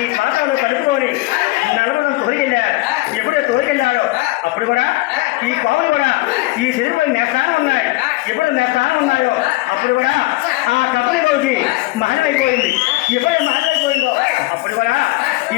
ఈ పాత్రలో కలుపుకొని నలభై తోలికెళ్ళారు. ఎప్పుడో తోలికెళ్ళాడో అప్పుడు కూడా ఈ పాములు కూడా ఈ శరీరంలో నేస్తానం ఉన్నాయి. ఎప్పుడు నేస్తానం ఉన్నాయో అప్పుడు కూడా ఆ కప్పలి గౌకి మహనమైపోయింది. ఎప్పుడైతే మహనమైపోయిందో అప్పుడు కూడా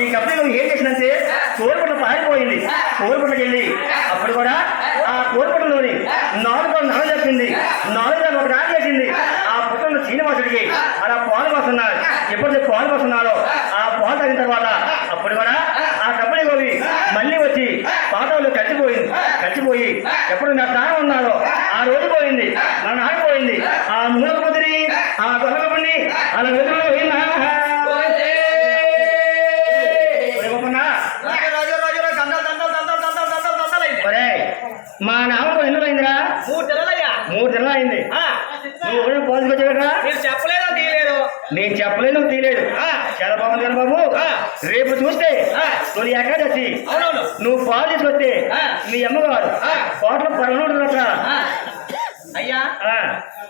ఈ కప్పలి గౌకి ఏం చేసిందంటే కోరుపట్ల పారిపోయింది. కోరుపట్లకి వెళ్ళి అప్పుడు కూడా ఆ కోరుపట్లలోని నాలుగు చెప్పింది. నాలుగు ఒక రాజు చేసింది. ఆ పుట్టలో శ్రీనివాసుడికి అలా పాలు పోస్తున్నారు. ఎప్పుడైతే పాలు పోస్తున్నారో ఆ పాలు తగిన తర్వాత అప్పుడు కూడా ఆ కప్పలి గోవి మళ్ళీ వచ్చి పాత్రలో కచ్చిపోయి ఎప్పుడు నా స్థానం ఉన్నారో ఆ రోజు పోయింది. మన ఆడిపోయింది. ఆ మూలపుత్రి ఆ గొల్లపండి అలా వెతులు పోయిందా మా నామకు ఎన్నో అయిందిరా? 3 నెలలయ్యా. 3 నెలలు అయింది. నువ్వు పోసుకొచ్చాడరా? మీరు చెప్పలేదు తీయలేదు. నేను చెప్పలేను తీయలేదు. చాలా బాగుంది కదా బాబు. రేపు చూస్తే తొలి ఏకాదశి నువ్వు పాలు తీసుకొస్తే మీ అమ్మగారు కోట్ల పరమనుడు అట్లా అయ్యా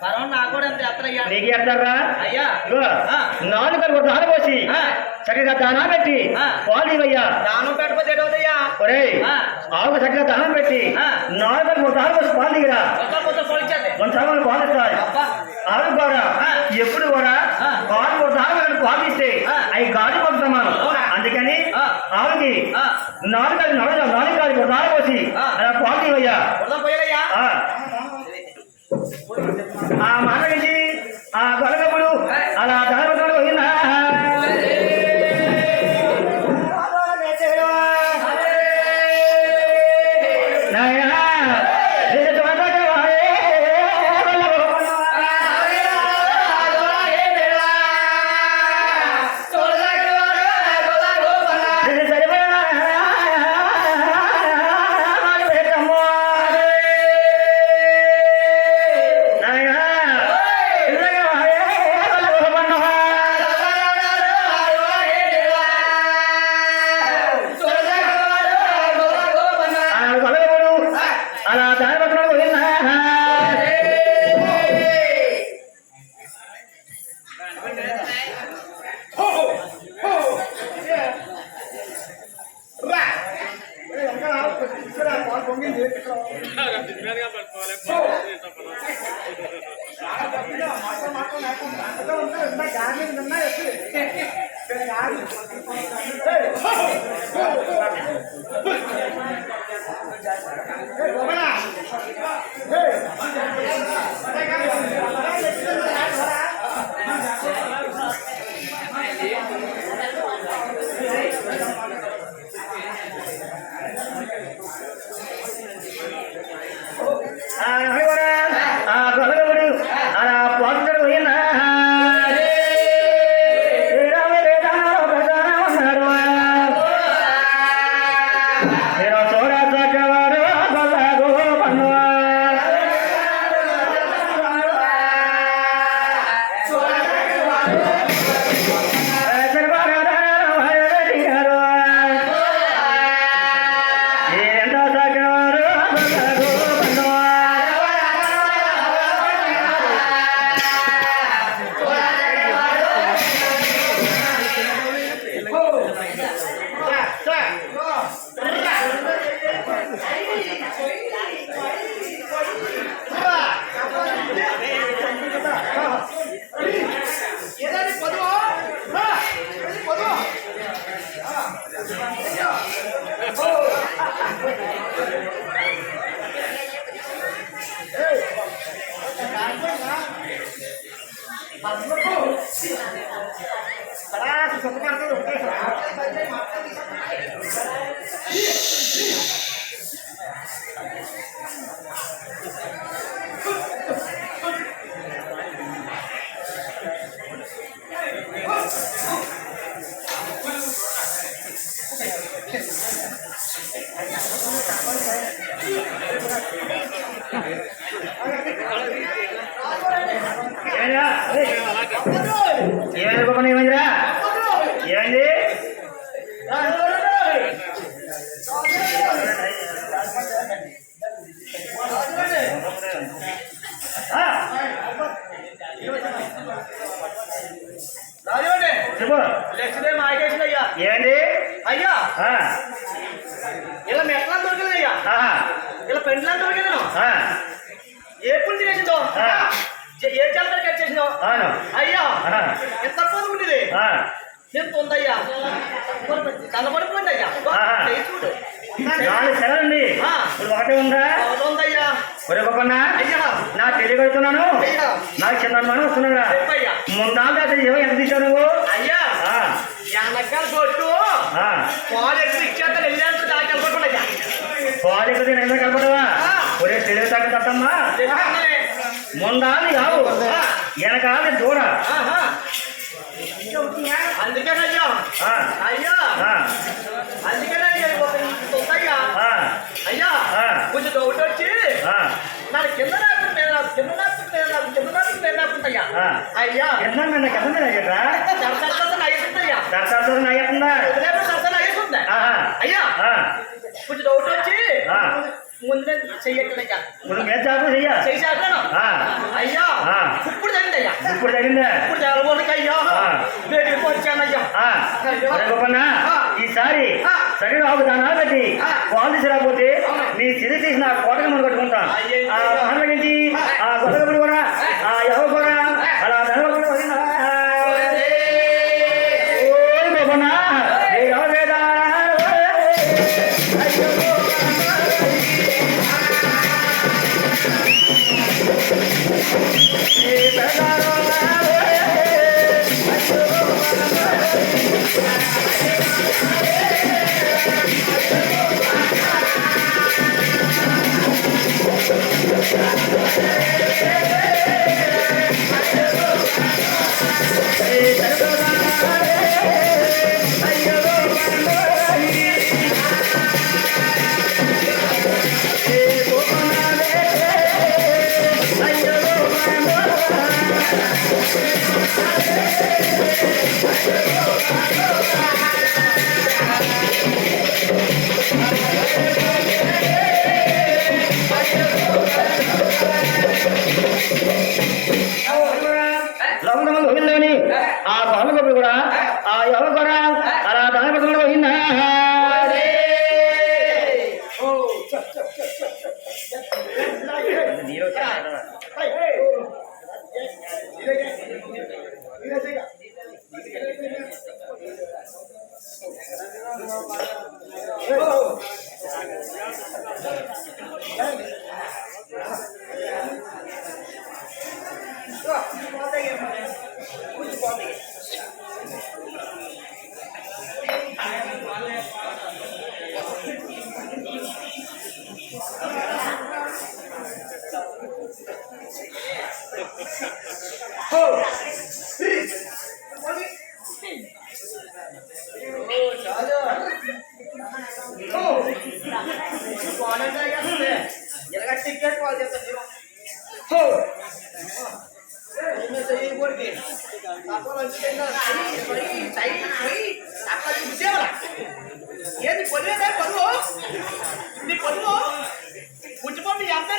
పరమ నాకు కూడా ఎంత ఎత్తరయ్యా. నీకు ఎడతారా? అయ్యా 4 కలుపు దానం పోసి చక్కగా దానా పెట్టి పాలు ఇవయ్యా. దానం పెట్టకపోతే ఏటవుతయ్యా? ఒరే ఆవుకు చక్కగా దానం పెట్టి 4 కలుపు దానం పోసి పాలు దిగిరా. కొంచెం పాలు ఇస్తారు. ఆవు కూడా ఎప్పుడు కూడా పాలు దానం పాలు ఇస్తే అవి గాడి పంపుతాను. అందుకని ఆవుకి 4 కలుపు దానం పోసి అలా పాలు దిగయ్యా. ఆ మాట నుంచి ఆ గొలగప్పుడు అలా దానపత్రాలు పోయిందా? అలా దానపత్రాలు పోయిందా? అలా పాత్రలు పోయిందా? ఏమైంది గొప్ప ఏమైందిరా? ఏమైంది? ఏంటి అయ్యా ఆ, ఇలా మెట్లా దొరికింది అయ్యా ఆహా, ఇలా పెండ్లా దొరికింది ఆ, ఏ పుంజి చేసిందో ఆ, ఏ చేపలు కట్ చేసిందో అవును అయ్యా ఆహా, ఎంత తక్కువ ఉండేది ఆ, ఎంత ఉందయ్యా కనబడిపోయింది అయ్యా ఆహా. చూడు 4 సెలవుంది ఆ. ఇప్పుడు ఒకటే ఉందా ఉందయ్యా ఒరే గొప్పన్నా అయ్యా నా తెలియగలుగుతున్నాను అయ్యా నాకు చిన్న అనుమానం వస్తున్నాడా చెప్పయ్యా ముందాలు అయితే ఏమో ఎంత తీసావు నువ్వు అయ్యా ఆ, వెనకాల కొట్టు ఆ, పాలు ఎక్కువ ఇచ్చేస్తాను వెళ్ళాను దానికి వెళ్ళకుండా అయ్యా పాలు ఎక్కువ ఎంత కలపడవా ఆ. ఒరే తెలివి తగ్గ తట్టమ్మా ముందాలు కావు వెనకాల దూడ ఆహా. అందుకేనయ్యా ఆ, అయ్యా ఆ, అందుకేనయ్యా ఉందయ్యా ఆ, అయ్యా ఆ. కొంచెం డౌట్ వచ్చి ఆ, నాకు కింద రాకుంటాయ్యా ఆ. అయ్యా ఎంత నన్ను కథ అయ్యా సరసరసన అయిపోతుందయ్యా దర్శనం నాయకుందా సరసన అయిపోతుంది ఆహా, అయ్యా ఆ, కొంచెం డౌట్ వచ్చి ఆ, ముందు చెయ్యట్లయ్యా ఇప్పుడు మీద జాబు చెయ్య చేసేస్తాను ఆ, అయ్యా ఆ. ఇప్పుడు జరిగిందయ్యా ఇప్పుడు జరిగిందా ఇప్పుడు జరగబోతుకి అయ్యా ఆ. బయటికి వచ్చానయ్యా ఆ, ఒరే గొప్పన్నా ఆ. ఈసారి ఆ. సరిగా ఆకు దానా పెట్టి ఆ. పాలు తీసుకురాకపోతే అవును. నీ సిరి తీసి నా కోటకి మనం కట్టుకుంటాం అయ్యయ్యో. ఆ పండ్లకించి ఆ గొడవలు కూడా ఆ ఎవరు కూడా అలా ధనలు కూడా వదిలినా. ఓయ్ గొప్పన్నా ఏ ఎవరేదా? అయ్యో ఏ పెదాలో లవణములు పోయిందని ఆ బాలగొప్పలు కూడా ఆ ఎవరు కూడా అలా దానపడుతున్న పోయిందా టికెట్ కాల్ చేస్తాను ఏంది పొలివేదా పరువు నీ పరువు పుచ్చిపోయి ఎంత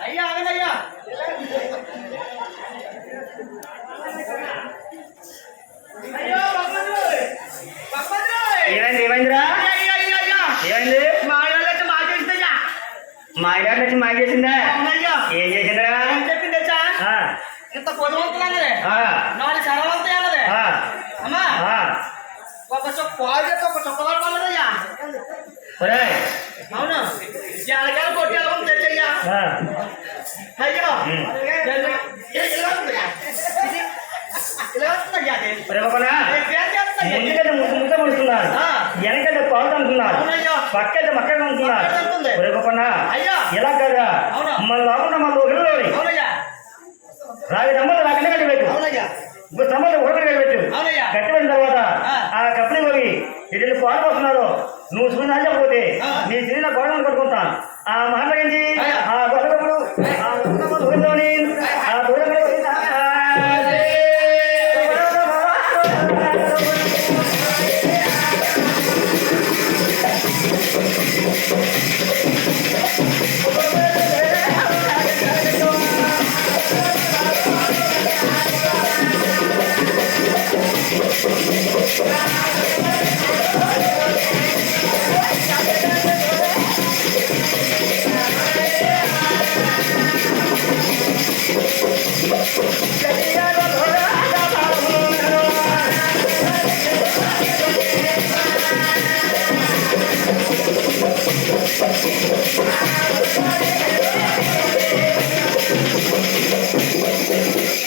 అయ్యా అయ్యా అయ్యో మాయగారు వచ్చి మాయ చేసిందా? అవునయ్యా. ఏం చేసిందిరా? ఏం చెప్పింది తెచ్చా? ఆ, ఇంత కొద్దివంతులన్నదే ఆ, 4 సరవంతులు అన్నదే ఆ, అమ్మా ఆ. ఒక చొక్క పాలు చేస్తే ఒక చొక్క వరకు అన్నదయ్యా. ఒరేయ్, అవును ఎలాగైనా కొట్టేయాలని తెచ్చయ్యా. ఆ, అయ్యో ఉమ్. ఇలా ఉందయ్యా. ఇలా వస్తుందయ్యా అది. ఒరే గోపన్న, ఏం చేస్తుందయ్యా? ముందుకంటే ముద్ద పడుతున్నారు, ఆ. వెనకంటే పాలు అంటున్నారు, అవునయ్యా. పక్కంటే మక్కగా ఉంటున్నారు. మక్కగా ఉంటుంది. ఒరే గోపన్న, అయ్యా. ఎలా కదా అవును. మన లోపల మన ఊరిలోని అవునయ్యా. రాగి దమ్మలు రాకనే కట్టిపెట్టు, అవునయ్యా. ఇప్పుడు దమ్మలు ఊరికి కట్టిపెట్టు. అవునయ్యా. కట్టిపెట్టిన తర్వాత ఆ. ఆ కప్పుని పోయి ఇటు పాలు పోస్తున్నారు, నువ్వు చూసి రాకపోతే ఆ. నీ చిన్న గొడవను కొట్టుకుంటా. ఆ మాటగించి అయ్యా. ఆ గొడవప్పుడు ఆ ఊరిలోని ఆ దూరంలో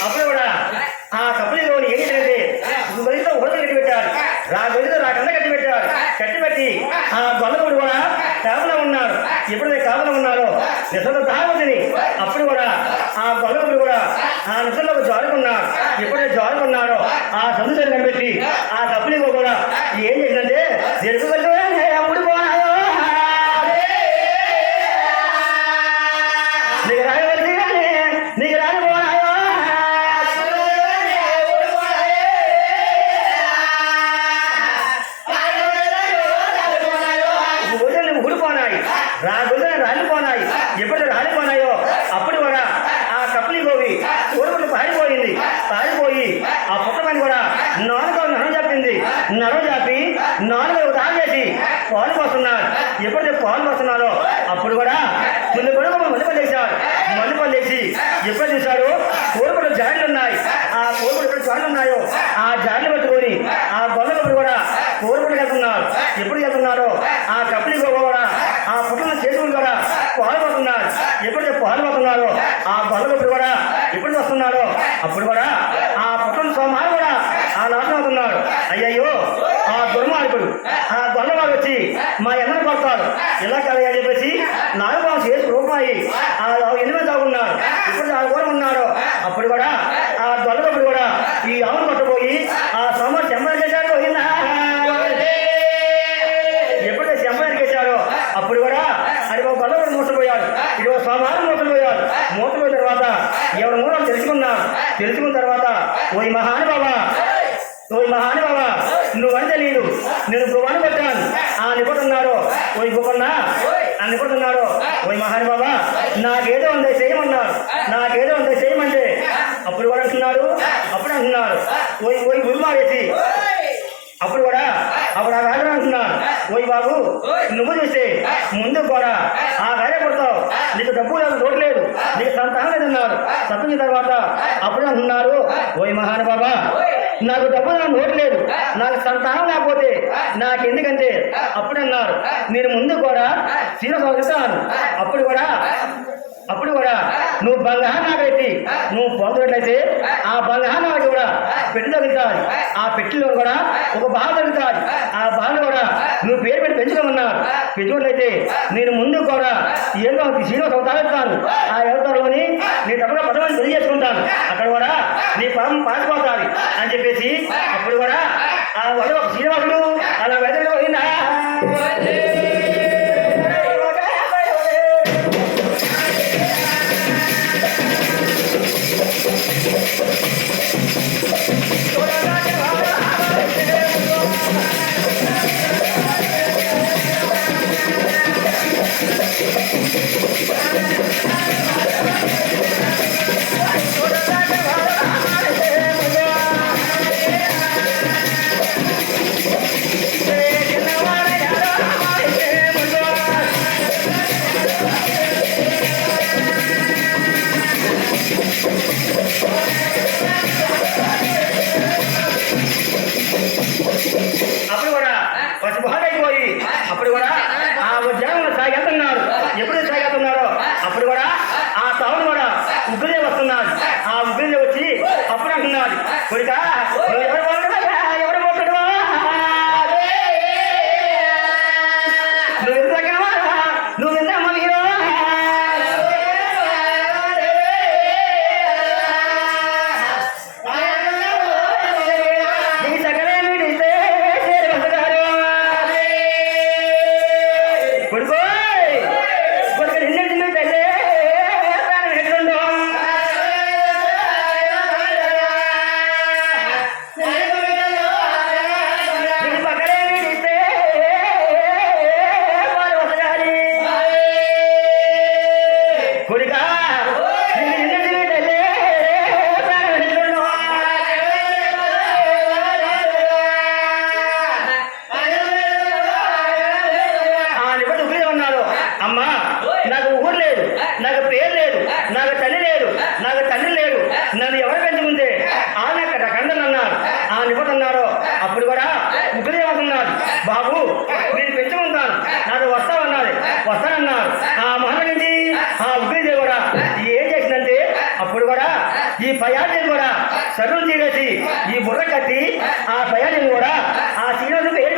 అప్పుడు కూడా ఆ కప్పులిలోని ఏం చేయాలంటే గొలితో ఉడత కట్టి పెట్టారు, గొలితో రాకుండా కట్టి పెట్టారు. కట్టిపెట్టి ఆ గొల్లకుడు కూడా కాపులో ఉన్నారు. ఎప్పుడైతే కాపులో ఉన్నారో నిజంలో తాగుతుంది. అప్పుడు కూడా ఆ గొల్లకుడు కూడా ఆ నిజంలోకి జారుకున్నారు. ఎప్పుడైతే జారుకున్నారో ఆ సందుని కనిపెట్టి ఆ కప్పులిగో కూడా ఏం చేసిందంటే ఊడిపోయాయో నీకు రాయవలసి కానీ నీకు రానిపోయాయో గొడ్డలు ఊడిపోనాయి, గొడ్డలు రాలిపోనాయి. ఎప్పుడు రాలిపోనాయో అప్పుడు కూడా ఆ కప్పులి గోవి ఊరుకులు పారిపోయింది. పారిపోయి ఆ పుట్టమని కూడా నాలుగో నరం చెప్పింది. నరం చెప్పి నాలుగో తాగేసి పాలు పోస్తున్నారు. ఎప్పుడైతే పాలు పోస్తున్నారో అప్పుడు కూడా ముందు కూడా మందుపల్లి వేశారు. మందుపల్లి వేసి ఎప్పుడు చూశారు కోరుకులు జాడీలు ఉన్నాయి. ఆ కోరుకులు ఎప్పుడు జాడీలు ఉన్నాయో ఆ జాడీలు పట్టుకొని ఆ గొల్లకప్పుడు కూడా కోరుకులు వెళ్తున్నారు. ఎప్పుడు వెళ్తున్నారో ఆ కప్పులి కూడా ఆ పుట్టలను చేసుకుని కూడా పాలు పోతున్నారు. ఎప్పుడైతే పాలు పోతున్నారో ఆ గొల్లకప్పుడు కూడా ఎప్పుడు వస్తున్నారో అప్పుడు కూడా ఆ పుట్టల సోమారు కూడా ఆ నాశనం అవుతున్నారు. అయ్యయ్యో ఆ దుర్మార్గుడు ఆ గొల్లవాడు వచ్చి మా ఎన్నను కొడతాడు ఇలా కదా అని చెప్పేసి నాగబాబు చేసి రూపాయి ఆ ఎనిమిది తాగున్నారు. ఇప్పుడు ఆ కూడా ఉన్నారో అప్పుడు కూడా ఆ గొల్లకప్పుడు కూడా ఈ ఆవును కొట్టబోయి ఆ సోమారు చెంబలు చేశాడు. ఎప్పుడైతే చెంబలు చేశాడో అప్పుడు కూడా అది ఒక గొల్లవాడు మోసపోయాడు, ఇది ఒక సోమారు మోసపోయాడు. మోసపోయిన తర్వాత ఎవరి మూలం తెలుసుకున్నాడు. తెలుసుకున్న తర్వాత ఓ మహానుభావా, ఓ మహానుభావా నువ్వని తెలియదు, నేను గువ్వని కొట్టాను ఆ నిపుణున్నాడు. ఓ గువ్వన్నా ఆ నిపుణున్నాడు. ఓ మహానుభావా నాకేదో ఉందో చేయమన్నాడు. నాకేదో ఉందో చేయమంటే అప్పుడు కూడా అంటున్నాడు. అప్పుడు అంటున్నాడు ఓ గురి మారేసి అప్పుడు కూడా అప్పుడు ఆ రాజు అంటున్నాడు. ఓయ్ బాబు నువ్వు చూస్తే ముందు కూడా ఆ రాజ కొడతావు, నీకు డబ్బు లేదు, రోడ్డు లేదు, నీకు సంతానం లేదన్నాడు. తప్పిన తర్వాత అప్పుడు అంటున్నారు. ఓయ్ మహానుభావా నాకు డబ్బు నోటు లేదు, నాకు సంతానం లేకపోతే నాకెందుకంటే అప్పుడు అన్నారు నేను ముందు కూడా శ్రీనివాసాను. అప్పుడు కూడా నువ్వు బంగారం నాకైతే నువ్వు పొందినట్లయితే ఆ బంగారం నాకు కూడా పెట్టి తగ్గుతాడు. ఆ పెట్టిలో కూడా ఒక బాగా తగ్గుతాడు. ఆ బాగా కూడా నువ్వు పేరు పెట్టి పెంచుకోమన్నారు. పెంచుకున్నట్లయితే నేను ముందు కూడా ఏదో శ్రీనివాస అవతారుతాను. ఆ అవతారంలోని నీ తప్పుగా పదవాన్ని తెలియజేసుకుంటాను. అక్కడ కూడా నీ పదం పారిపోతాడు అని చెప్పేసి అప్పుడు కూడా ఆ ఒక శ్రీనివాసుడు అలా వెదలో పోయిందా. బాగైపోయి అప్పుడు కూడా ఆ ఉద్యోగంలో సాగెళ్తున్నాడు. ఎప్పుడు సాగెళ్తున్నాడో అప్పుడు కూడా ఆ తావును కూడా ఉగ్గులే వస్తున్నాడు. ఆ ఉగ్గులే వచ్చి అప్పుడు అంటున్నాడు, కొడుకా నువ్వు ఎవరు పోతున్నావా? ఎవరు పోతున్నావా? నువ్వు ఎందుకు తగ్గినవా? నువ్వు ఎంత హీరో? అమ్మా నాకు ఊరు లేదు, నాకు పేరు లేదు, నాకు తల్లి లేదు, నాకు తండ్రి లేడు, నన్ను ఎవరు పెంచుకుంటే ఆయన కండలు అన్నారు. ఆ నిపుణున్నారు. అప్పుడు కూడా ఉగ్రదేవతున్నాడు, బాబు నేను పెంచుకుంటాను, నాకు వస్తానన్నాడు. వస్తానన్నారు. ఆ మహన నుంచి ఆ ఉగ్రదేవి కూడా ఏం చేసిందంటే అప్పుడు కూడా ఈ పయాజీని కూడా సర్వం తీరేసి ఈ బుర్ర కట్టి ఆ పయాజీని కూడా ఆ శ్రీనివాసు పేరు